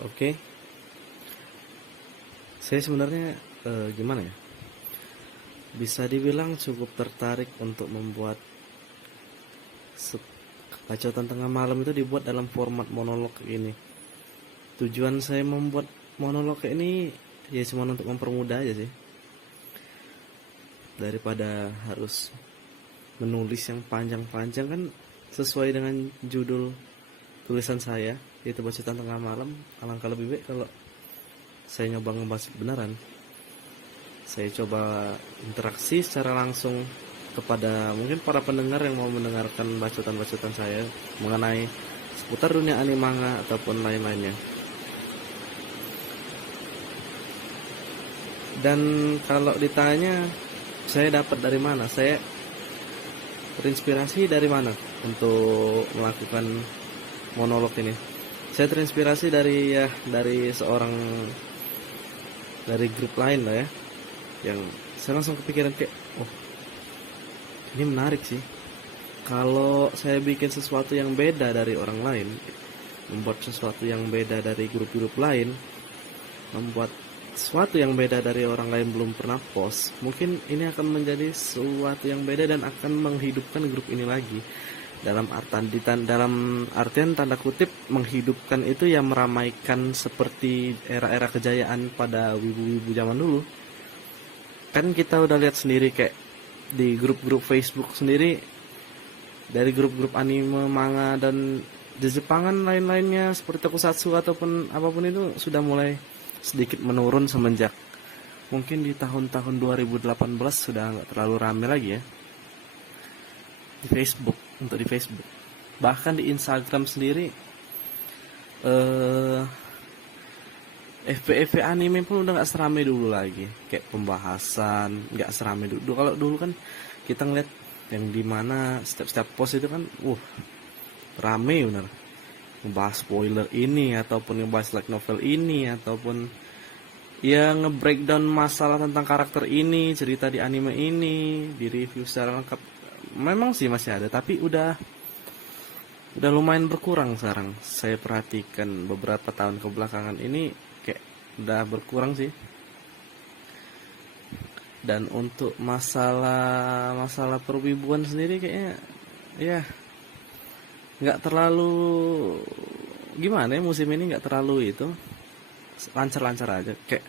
Oke. Saya sebenarnya gimana ya? Bisa dibilang cukup tertarik untuk membuat bacotan tengah malam itu dibuat dalam format monolog ini. Tujuan saya membuat monolog ini ya cuma untuk mempermudah aja sih. Daripada harus menulis yang panjang-panjang kan sesuai dengan judul tulisan saya, yaitu bacotan tengah malam. Alangkah lebih baik kalau saya nyoba ngebahas beneran. Saya coba interaksi secara langsung kepada mungkin para pendengar yang mau mendengarkan bacotan-bacotan saya mengenai seputar dunia anime, manga ataupun lain-lainnya. Dan kalau ditanya saya dapat dari mana, saya terinspirasi dari mana untuk melakukan monolog ini. Saya terinspirasi dari seorang, dari grup lain lah ya, yang saya langsung kepikiran kayak, oh ini menarik sih. Kalau saya bikin sesuatu yang beda dari orang lain, membuat sesuatu yang beda dari grup-grup lain, membuat sesuatu yang beda dari orang lain belum pernah post, mungkin ini akan menjadi sesuatu yang beda dan akan menghidupkan grup ini lagi. Dalam artian tanda kutip menghidupkan itu ya, meramaikan seperti era-era kejayaan pada wibu-wibu zaman dulu. Kan kita udah lihat sendiri kayak di grup-grup Facebook sendiri, dari grup-grup anime, manga, dan di Jepangan lain-lainnya seperti tokusatsu ataupun apapun itu sudah mulai sedikit menurun semenjak mungkin di tahun-tahun 2018 sudah nggak terlalu rame lagi ya di Facebook, untuk di Facebook. Bahkan di Instagram sendiri eh FB anime pun udah nggak seramai dulu lagi, kayak pembahasan nggak seramai dulu. Kalau dulu kan kita ngeliat yang dimana setiap post itu kan rame bener, ngebahas spoiler ini ataupun ngebahas light novel ini ataupun ya nge-breakdown masalah tentang karakter ini, cerita di anime ini, di review secara lengkap. Memang sih masih ada, tapi udah lumayan berkurang sekarang. Saya perhatikan beberapa tahun kebelakangan ini kayak udah berkurang sih. Dan untuk masalah perwibuan sendiri kayaknya ya nggak terlalu, gimana ya, musim ini nggak terlalu itu, lancar-lancar aja, kayak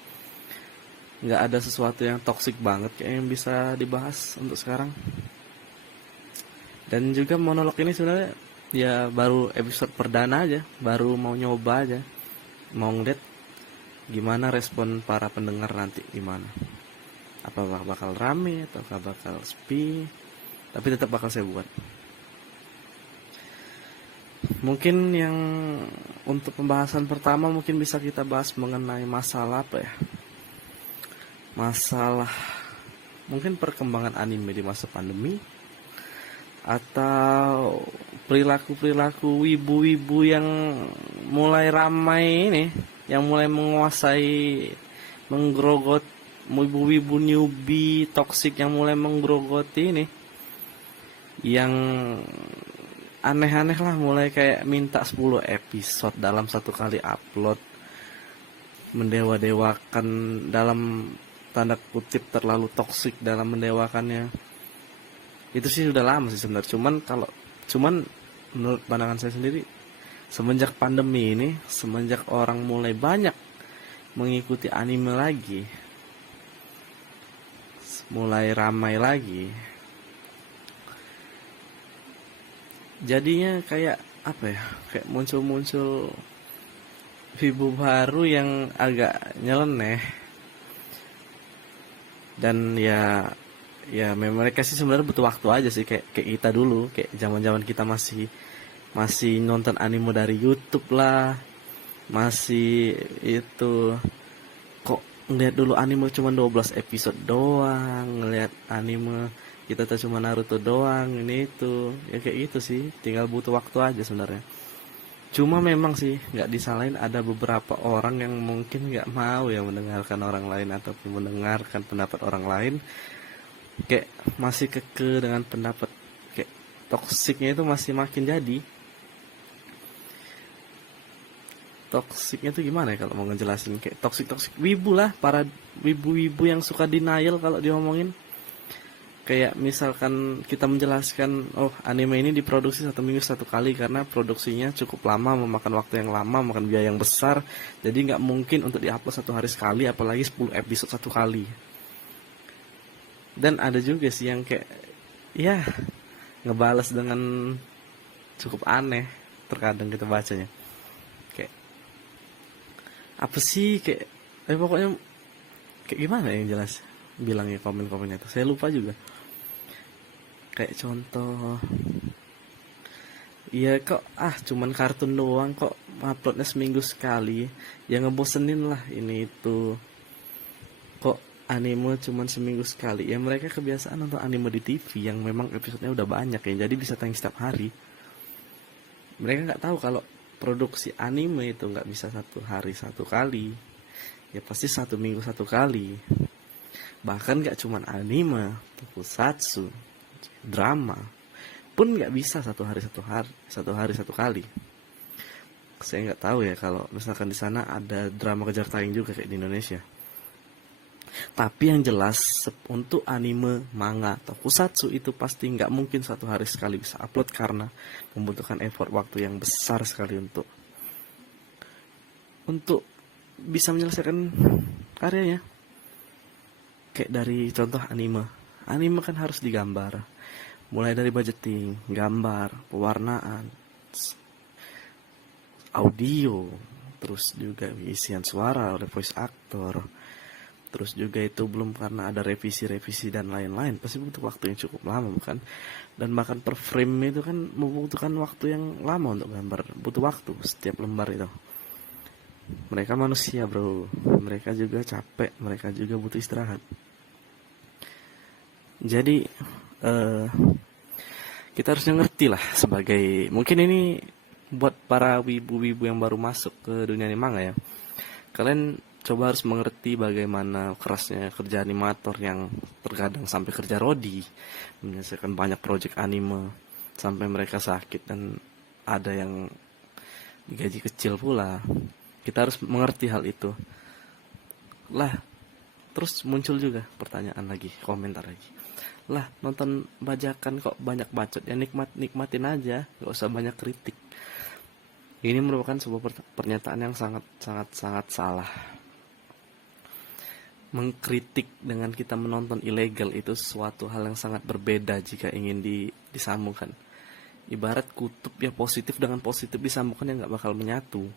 nggak ada sesuatu yang toksik banget kayak yang bisa dibahas untuk sekarang. Dan juga monolog ini sebenarnya ya baru episode perdana aja, baru mau nyoba aja, mau ngeliat gimana respon para pendengar nanti, gimana, apakah bakal rame ataukah bakal sepi, tapi tetap bakal saya buat. Mungkin yang untuk pembahasan pertama mungkin bisa kita bahas mengenai masalah apa ya, masalah mungkin perkembangan anime di masa pandemi, atau perilaku-perilaku wibu-wibu yang mulai ramai ini, yang mulai menguasai, menggerogot, wibu-wibu newbie toksik yang mulai menggerogoti ini, yang aneh-aneh lah, mulai kayak minta 10 episode dalam satu kali upload, mendewa-dewakan dalam tanda kutip, terlalu toksik dalam mendewakannya. Itu sih sudah lama sih sebenarnya, cuman menurut pandangan saya sendiri, semenjak pandemi ini, semenjak orang mulai banyak mengikuti anime lagi, mulai ramai lagi, jadinya kayak apa ya, kayak muncul-muncul wibu baru yang agak nyeleneh. Dan ya memang mereka sih sebenarnya butuh waktu aja sih, kayak kita dulu, kayak zaman-zaman kita masih nonton anime dari YouTube lah, masih itu, kok ngeliat dulu anime cuma 12 episode doang, ngeliat anime kita tuh cuma Naruto doang, ini itu ya kayak gitu sih, tinggal butuh waktu aja sebenarnya. Cuma memang sih nggak disalahin, ada beberapa orang yang mungkin nggak mau ya mendengarkan orang lain ataupun mendengarkan pendapat orang lain, kayak masih keke dengan pendapat, kayak toksiknya itu masih makin jadi. toksiknya tuh gimana ya kalau mau ngejelasin, kayak toksik wibu lah, para wibu-wibu yang suka denial kalau diomongin. Kayak misalkan kita menjelaskan, oh anime ini diproduksi 1 minggu 1 kali karena produksinya cukup lama, memakan waktu yang lama, memakan biaya yang besar, jadi nggak mungkin untuk diupload 1 hari sekali, apalagi 10 episode 1 kali. Dan ada juga sih yang kayak, ya ngebales dengan cukup aneh terkadang kita bacanya. Kayak apa sih, kayak pokoknya kayak gimana yang jelas bilangnya, komen-komennya itu saya lupa juga. Kayak contoh, iya kok cuman kartun doang, kok uploadnya seminggu sekali, ya ngebosenin lah ini itu. Kok anime cuman seminggu sekali, ya mereka kebiasaan nonton anime di TV yang memang episodenya udah banyak ya, jadi bisa tayang setiap hari. Mereka nggak tahu kalau produksi anime itu nggak bisa 1 hari 1 kali, ya pasti 1 minggu 1 kali. Bahkan nggak cuman anime, tokusatsu, drama pun nggak bisa 1 hari 1 kali. Saya nggak tahu ya kalau misalkan di sana ada drama kejar tayang juga kayak di Indonesia. Tapi yang jelas untuk anime, manga, tokusatsu itu pasti nggak mungkin 1 hari sekali bisa upload karena membutuhkan effort waktu yang besar sekali untuk bisa menyelesaikan karyanya. Kayak dari contoh anime kan harus digambar, mulai dari budgeting, gambar, pewarnaan, audio, terus juga isian suara oleh voice actor, terus juga itu belum karena ada revisi dan lain-lain, pasti butuh waktu yang cukup lama bukan? Dan bahkan per frame itu kan membutuhkan waktu yang lama untuk gambar, butuh waktu setiap lembar itu. Mereka manusia bro, mereka juga capek, mereka juga butuh istirahat. Jadi kita harusnya ngerti lah, sebagai mungkin ini buat para wibu-wibu yang baru masuk ke dunia anime manga ya, kalian coba harus mengerti bagaimana kerasnya kerja animator yang terkadang sampai kerja rodi menyelesaikan banyak project anime sampai mereka sakit dan ada yang digaji kecil pula. Kita harus mengerti hal itu lah. Terus muncul juga pertanyaan lagi, komentar lagi, lah nonton bajakan kok banyak bacot, ya nikmatin aja, gak usah banyak kritik. Ini merupakan sebuah pernyataan yang sangat salah. Mengkritik dengan kita menonton ilegal itu suatu hal yang sangat berbeda jika ingin disambungkan. Ibarat kutub ya, positif dengan positif disambungkan yang gak bakal menyatu.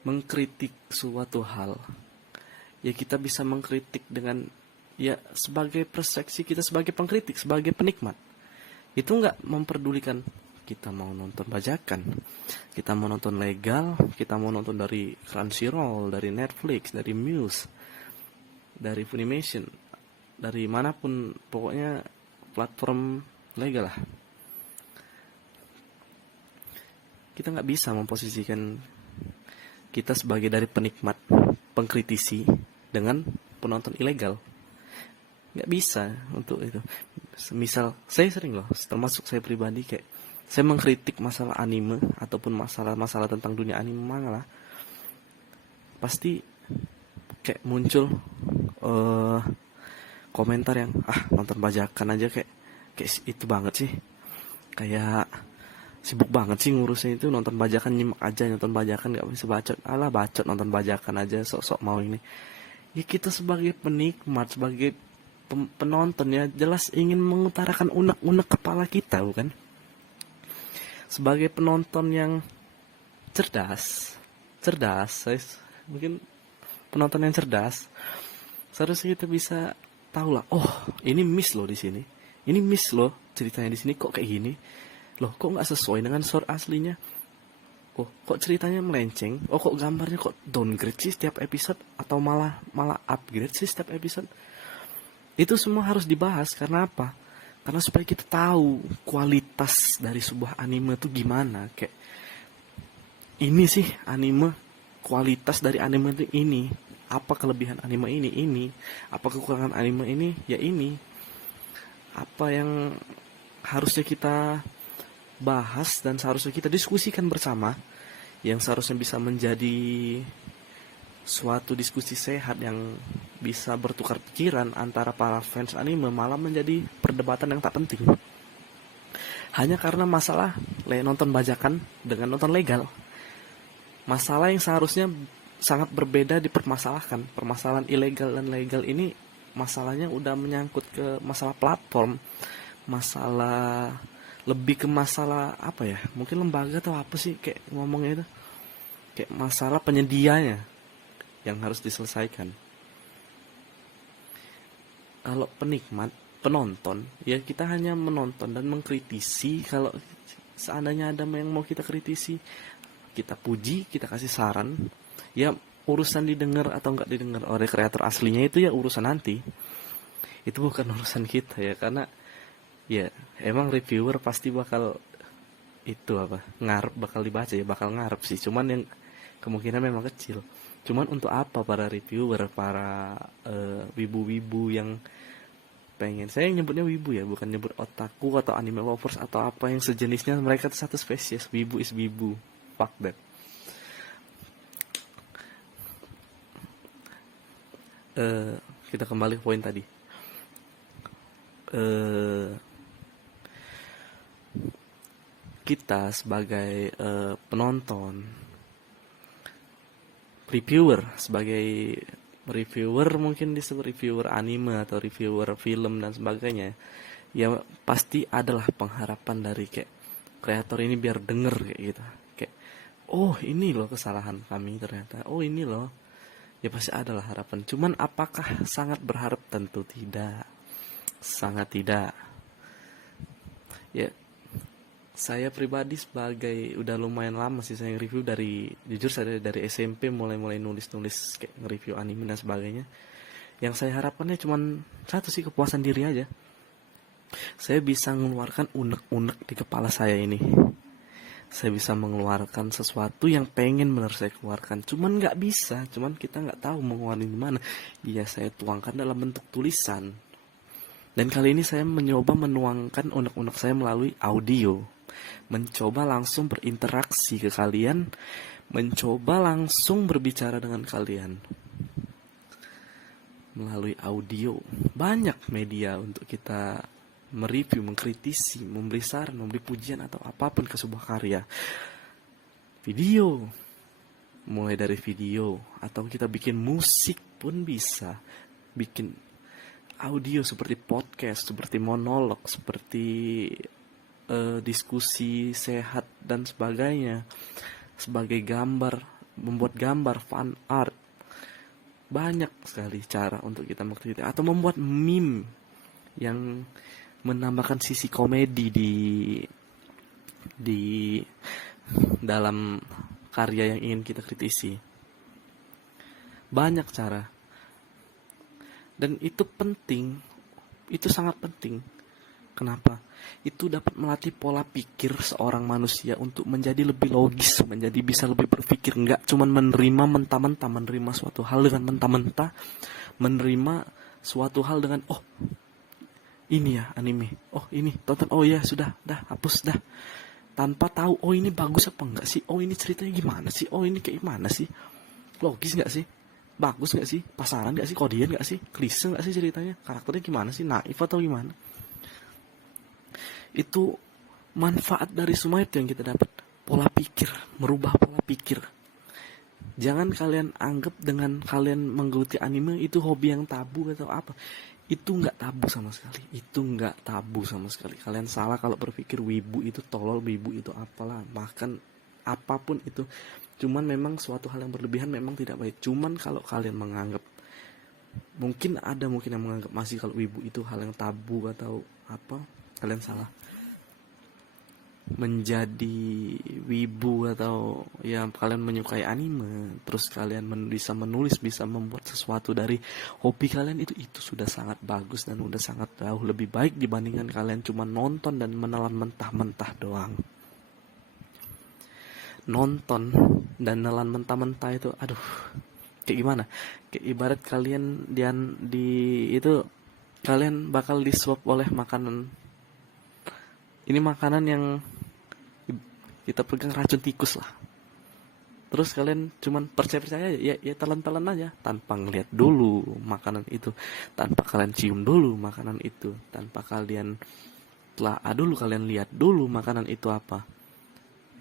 Mengkritik suatu hal, ya kita bisa mengkritik dengan, ya sebagai persepsi kita sebagai pengkritik, sebagai penikmat. Itu nggak memperdulikan kita mau nonton bajakan, kita mau nonton legal, kita mau nonton dari Crunchyroll, dari Netflix, dari Muse, dari Funimation, dari manapun, pokoknya platform legal lah. Kita nggak bisa memposisikan kita sebagai dari penikmat, pengkritisi dengan penonton ilegal. Nggak bisa untuk itu. Misal saya sering loh, termasuk saya pribadi, kayak saya mengkritik masalah anime ataupun masalah tentang dunia anime manga lah, pasti kayak muncul komentar yang nonton bajakan aja kayak itu banget sih, kayak sibuk banget sih ngurusnya itu, nonton bajakan nyimak aja, nonton bajakan gak bisa bacot, bacot nonton bajakan aja, sok-sok mau ini. Ya kita sebagai penikmat, sebagai penonton ya jelas ingin mengutarakan unek-unek kepala kita bukan? Sebagai penonton yang cerdas, mungkin penonton yang cerdas, seharusnya kita bisa tahu lah, oh ini miss loh di sini, ini miss loh ceritanya di sini kok kayak gini. Loh kok nggak sesuai dengan source aslinya, oh kok ceritanya melenceng, oh kok gambarnya kok downgrade sih setiap episode, atau malah upgrade sih setiap episode. Itu semua harus dibahas. Karena apa? Karena supaya kita tahu kualitas dari sebuah anime itu gimana. Kayak ini sih anime, kualitas dari anime itu ini, apa kelebihan anime ini, apa kekurangan anime ini, ya ini, apa yang harusnya kita bahas dan seharusnya kita diskusikan bersama yang seharusnya bisa menjadi suatu diskusi sehat yang bisa bertukar pikiran antara para fans anime malah menjadi perdebatan yang tak penting. Hanya karena masalah nonton bajakan dengan nonton legal. Masalah yang seharusnya sangat berbeda dipermasalahkan. Permasalahan ilegal dan legal ini masalahnya udah menyangkut ke masalah platform, masalah lebih ke masalah apa ya? Mungkin lembaga atau apa sih kayak ngomongnya itu? Kayak masalah penyedianya yang harus diselesaikan. Kalau penikmat, penonton, ya kita hanya menonton dan mengkritisi. Kalau seandainya ada yang mau kita kritisi, kita puji, kita kasih saran. Ya urusan didengar atau nggak didengar oleh kreator aslinya itu ya urusan nanti. Itu bukan urusan kita ya, karena ya emang reviewer pasti bakal itu apa ngarep bakal dibaca ya, bakal ngarep sih. Cuman yang kemungkinan memang kecil. Cuman untuk apa para reviewer, para wibu-wibu yang pengen, saya nyebutnya wibu ya, bukan nyebut otaku atau anime lovers atau apa yang sejenisnya, mereka satu spesies, wibu is wibu, fuck that. Kita kembali ke poin tadi. Kita sebagai penonton, reviewer, sebagai reviewer mungkin disebut reviewer anime atau reviewer film dan sebagainya, ya pasti adalah pengharapan dari kayak kreator ini biar denger kayak gitu, kayak oh ini loh kesalahan kami ternyata, oh ini loh, ya pasti adalah harapan. Cuman apakah sangat berharap? Tentu tidak, sangat tidak. Ya saya pribadi sebagai udah lumayan lama sih saya review, dari jujur saya dari SMP mulai nulis kayak nge-review anime dan sebagainya. Yang saya harapkannya cuman satu sih, kepuasan diri aja. Saya bisa mengeluarkan unek-unek di kepala saya ini. Saya bisa mengeluarkan sesuatu yang pengen bener saya keluarkan. Cuman nggak bisa, cuman kita nggak tahu mengeluarkan di mana. Iya, saya tuangkan dalam bentuk tulisan. Dan kali ini saya mencoba menuangkan unek-unek saya melalui audio. Mencoba langsung berinteraksi ke kalian, mencoba langsung berbicara dengan kalian melalui audio. Banyak media untuk kita mereview, mengkritisi, memberi saran, memberi pujian atau apapun ke sebuah karya. Video, mulai dari video, atau kita bikin musik pun bisa, bikin audio seperti podcast, seperti monolog, seperti diskusi sehat dan sebagainya, sebagai gambar, membuat gambar, fan art. Banyak sekali cara untuk kita mengkritik, atau membuat meme yang menambahkan sisi komedi di dalam karya yang ingin kita kritisi. Banyak cara. Dan itu penting, itu sangat penting. Kenapa? Itu dapat melatih pola pikir seorang manusia untuk menjadi lebih logis, menjadi bisa lebih berpikir, nggak cuma menerima mentah-mentah, menerima suatu hal dengan mentah-mentah, menerima suatu hal dengan oh ini ya anime, oh ini tonton, oh ya sudah, dah hapus dah, tanpa tahu oh ini bagus apa enggak sih, oh ini ceritanya gimana sih, oh ini kayak gimana sih, logis nggak sih, bagus nggak sih, pasaran nggak sih, kodian nggak sih, klise nggak sih ceritanya, karakternya gimana sih, naif atau gimana. Itu manfaat dari semua itu yang kita dapat. Pola pikir, merubah pola pikir. Jangan kalian anggap dengan kalian menggeluti anime itu hobi yang tabu atau apa. Itu nggak tabu sama sekali. Itu nggak tabu sama sekali. Kalian salah kalau berpikir wibu itu tolol, wibu itu apalah, bahkan apapun itu. Cuman memang suatu hal yang berlebihan memang tidak baik. Cuman kalau kalian menganggap, mungkin yang menganggap masih kalau wibu itu hal yang tabu atau apa, kalian salah. Menjadi wibu atau ya kalian menyukai anime, terus kalian bisa menulis, bisa membuat sesuatu dari hobi kalian, itu sudah sangat bagus dan udah sangat jauh lebih baik dibandingkan kalian cuma nonton dan menelan mentah-mentah doang. Nonton dan nelan mentah-mentah itu aduh kayak gimana, kayak ibarat kalian di itu kalian bakal disuap oleh makanan, ini makanan yang kita pegang racun tikus lah, terus kalian cuman percaya ya, ya telan-telan aja tanpa ngeliat dulu makanan itu, tanpa kalian cium dulu makanan itu, tanpa kalian telah dulu kalian lihat dulu makanan itu apa,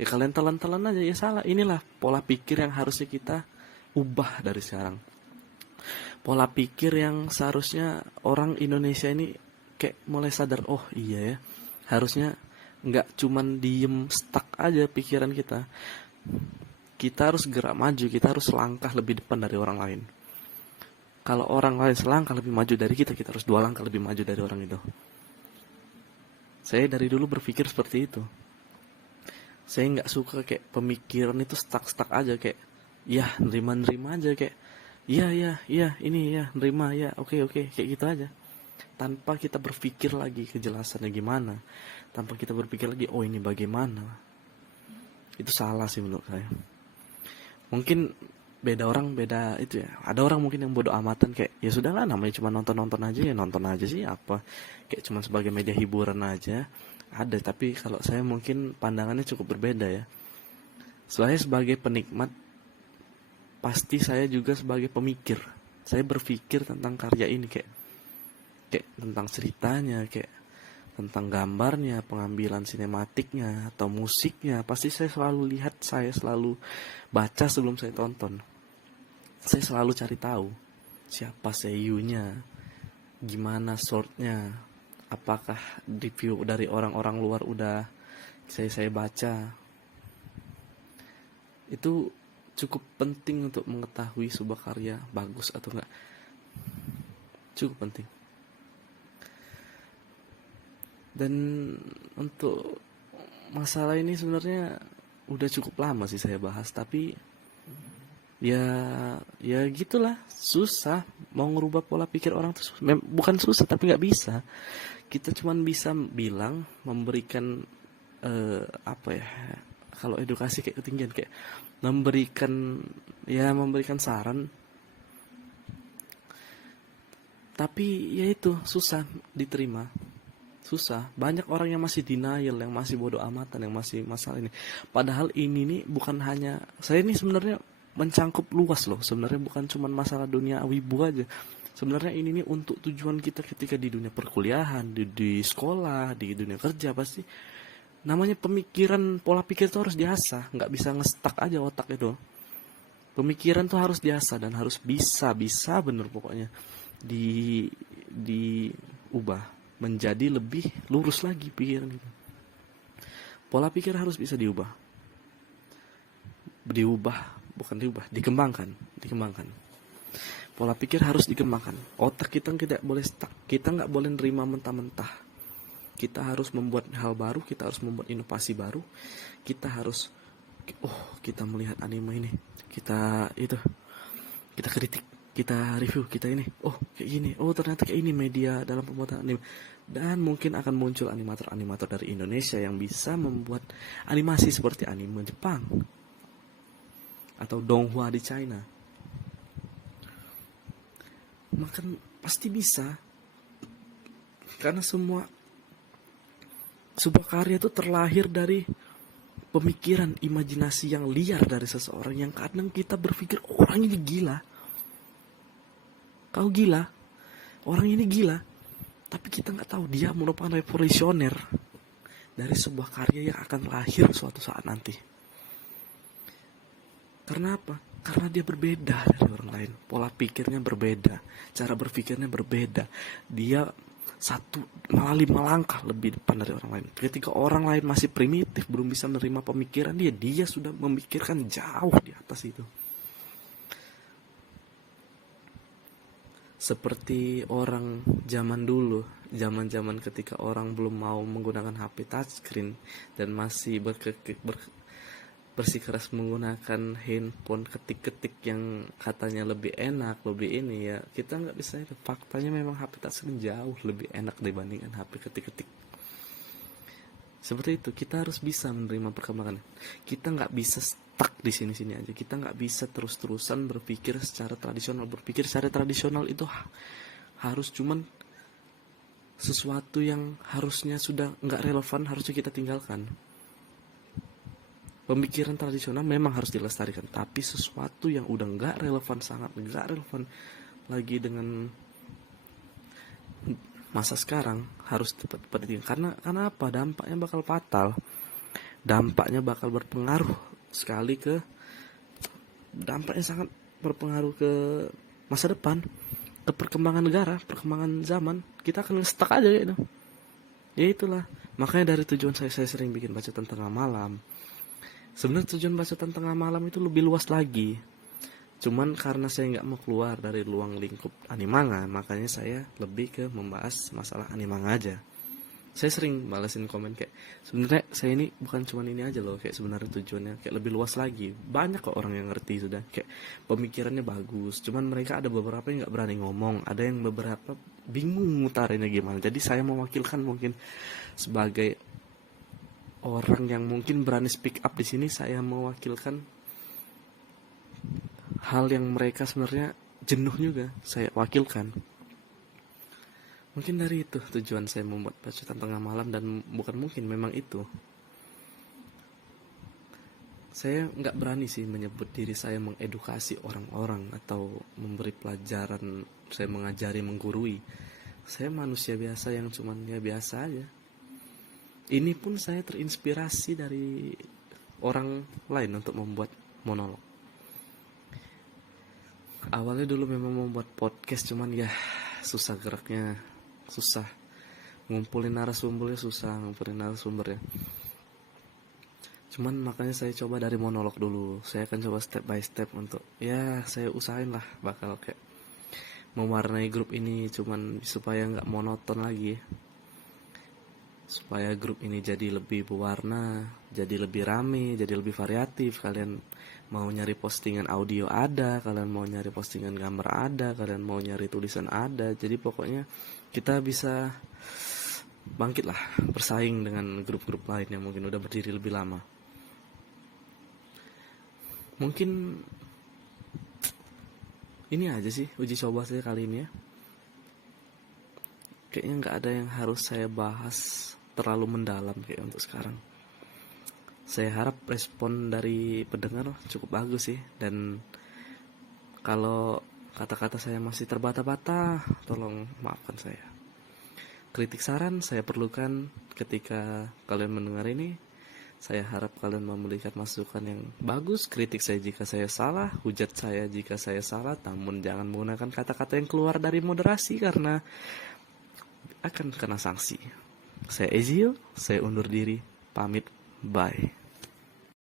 ya kalian telan-telan aja, ya salah. Inilah pola pikir yang harusnya kita ubah dari sekarang, pola pikir yang seharusnya orang Indonesia ini kayak mulai sadar, oh iya ya, harusnya nggak cuman diem stuck aja pikiran kita. Kita harus gerak maju, kita harus langkah lebih depan dari orang lain. Kalau orang lain selangkah lebih maju dari kita, kita harus 2 langkah lebih maju dari orang itu. Saya dari dulu berpikir seperti itu. Saya nggak suka kayak pemikiran itu stuck aja, kayak ya nerima aja, kayak iya ini ya nerima ya, oke kayak gitu aja, tanpa kita berpikir lagi kejelasannya gimana, tanpa kita berpikir lagi oh ini bagaimana. Itu salah sih menurut saya. Mungkin beda orang beda itu ya. Ada orang mungkin yang bodoh amatan, kayak ya sudahlah namanya cuma nonton aja, ya nonton aja sih apa, kayak cuma sebagai media hiburan aja. Ada, tapi kalau saya mungkin pandangannya cukup berbeda ya. Saya sebagai penikmat, pasti saya juga sebagai pemikir. Saya berpikir tentang karya ini, kayak tentang ceritanya, kayak tentang gambarnya, pengambilan sinematiknya atau musiknya. Pasti saya selalu lihat, saya selalu baca sebelum saya tonton. Saya selalu cari tahu siapa seiyunya, gimana shortnya, apakah review dari orang-orang luar udah saya baca. Itu cukup penting untuk mengetahui sebuah karya bagus atau enggak. Cukup penting. Dan untuk masalah ini sebenarnya udah cukup lama sih saya bahas, tapi ya gitulah, susah mau ngerubah pola pikir orang tuh. Bukan susah, tapi nggak bisa. Kita cuman bisa bilang, memberikan apa ya, kalau edukasi kayak ketinggian, kayak memberikan saran, tapi ya itu susah diterima. Susah, banyak orang yang masih denial, yang masih bodoh amatan, yang masih masalah ini. Padahal ini nih bukan hanya, saya ini sebenarnya mencangkup luas loh. Sebenarnya bukan cuma masalah dunia wibu aja. Sebenarnya ini nih untuk tujuan kita ketika di dunia perkuliahan, di sekolah, di dunia kerja. Pasti namanya pemikiran, pola pikir itu harus diasah. Nggak bisa ngestak aja otak itu. Pemikiran tuh harus diasah dan harus bisa bener pokoknya diubah menjadi lebih lurus lagi pikiran itu. Pola pikir harus bisa dikembangkan. Pola pikir harus dikembangkan. Otak kita tidak boleh stuck. Kita nggak boleh nerima mentah-mentah. Kita harus membuat hal baru, kita harus membuat inovasi baru. Kita harus, kita melihat anime ini, kita kritik, kita review, kita ini, kayak gini, ternyata kayak ini media dalam pembuatan anime. Dan mungkin akan muncul animator-animator dari Indonesia yang bisa membuat animasi seperti anime Jepang atau Donghua di China. Maka pasti bisa, karena sebuah karya itu terlahir dari pemikiran, imajinasi yang liar dari seseorang yang kadang kita berpikir orang ini gila. Kau gila, orang ini gila, tapi kita nggak tahu dia merupakan revolusioner dari sebuah karya yang akan lahir suatu saat nanti. Karena apa? Karena dia berbeda dari orang lain, pola pikirnya berbeda, cara berpikirnya berbeda. Dia malah 5 langkah lebih depan dari orang lain. Ketika orang lain masih primitif, belum bisa menerima pemikiran dia sudah memikirkan jauh di atas itu. Seperti orang zaman dulu, zaman ketika orang belum mau menggunakan HP touchscreen dan masih bersikeras menggunakan handphone ketik-ketik yang katanya lebih enak, lebih ini ya, kita nggak bisa itu. Faktanya memang HP touchscreen jauh lebih enak dibandingkan HP ketik-ketik. Seperti itu, kita harus bisa menerima perkembangan. Kita nggak bisa stuck di sini-sini aja. Kita nggak bisa terus-terusan berpikir secara tradisional. Berpikir secara tradisional itu harus cuman sesuatu yang harusnya sudah nggak relevan, harusnya kita tinggalkan. pemikiran tradisional memang harus dilestarikan, tapi sesuatu yang udah nggak relevan, sangat nggak relevan lagi dengan masa sekarang harus tepat ditinggalkan. Karena apa? Dampaknya bakal fatal, dampaknya bakal berpengaruh sekali ke dampaknya sangat berpengaruh ke masa depan, ke perkembangan negara, perkembangan zaman. Kita akan stuck aja gitu. Ya itulah, makanya dari tujuan saya sering bikin bacaan tengah malam. Sebenarnya tujuan bacaan tengah malam itu lebih luas lagi. Cuman karena saya nggak mau keluar dari ruang lingkup animanga, makanya saya lebih ke membahas masalah animanga aja. Saya sering balesin komen kayak, sebenarnya saya ini bukan cuman ini aja loh, kayak sebenarnya tujuannya kayak lebih luas lagi. Banyak kok orang yang ngerti sudah, kayak pemikirannya bagus, cuman mereka ada beberapa yang nggak berani ngomong, ada yang beberapa bingung ngutarinnya gimana. Jadi saya mewakilkan mungkin sebagai orang yang mungkin berani speak up di sini, saya mewakilkan hal yang mereka sebenarnya jenuh juga, saya wakilkan. Mungkin dari itu tujuan saya membuat bacaan tengah malam, dan bukan mungkin, memang itu. Saya nggak berani sih menyebut diri saya mengedukasi orang-orang atau memberi pelajaran, saya mengajari, menggurui. Saya manusia biasa yang cuman ya biasa aja. Ini pun saya terinspirasi dari orang lain untuk membuat monolog. Awalnya dulu memang membuat podcast, cuman ya susah geraknya, susah ngumpulin narasumbernya, ya. Cuman makanya saya coba dari monolog dulu. Saya akan coba step by step untuk ya saya usahain lah bakal kayak mewarnai grup ini, cuman supaya nggak monoton lagi, supaya grup ini jadi lebih berwarna, jadi lebih rame, jadi lebih variatif. Kalian mau nyari postingan audio ada, kalian mau nyari postingan gambar ada, kalian mau nyari tulisan ada. Jadi pokoknya kita bisa bangkit lah, bersaing dengan grup-grup lain yang mungkin udah berdiri lebih lama. Mungkin ini aja sih uji coba saya kali ini ya. Kayaknya nggak ada yang harus saya bahas terlalu mendalam kayak untuk sekarang. Saya harap respon dari pendengar cukup bagus sih, dan kalau kata-kata saya masih terbata-bata, tolong maafkan saya. Kritik saran saya perlukan ketika kalian mendengar ini. Saya harap kalian memberikan masukan yang bagus, kritik saya jika saya salah, hujat saya jika saya salah, namun jangan menggunakan kata-kata yang keluar dari moderasi karena akan kena sanksi. Saya Ezio, saya undur diri, pamit, bye.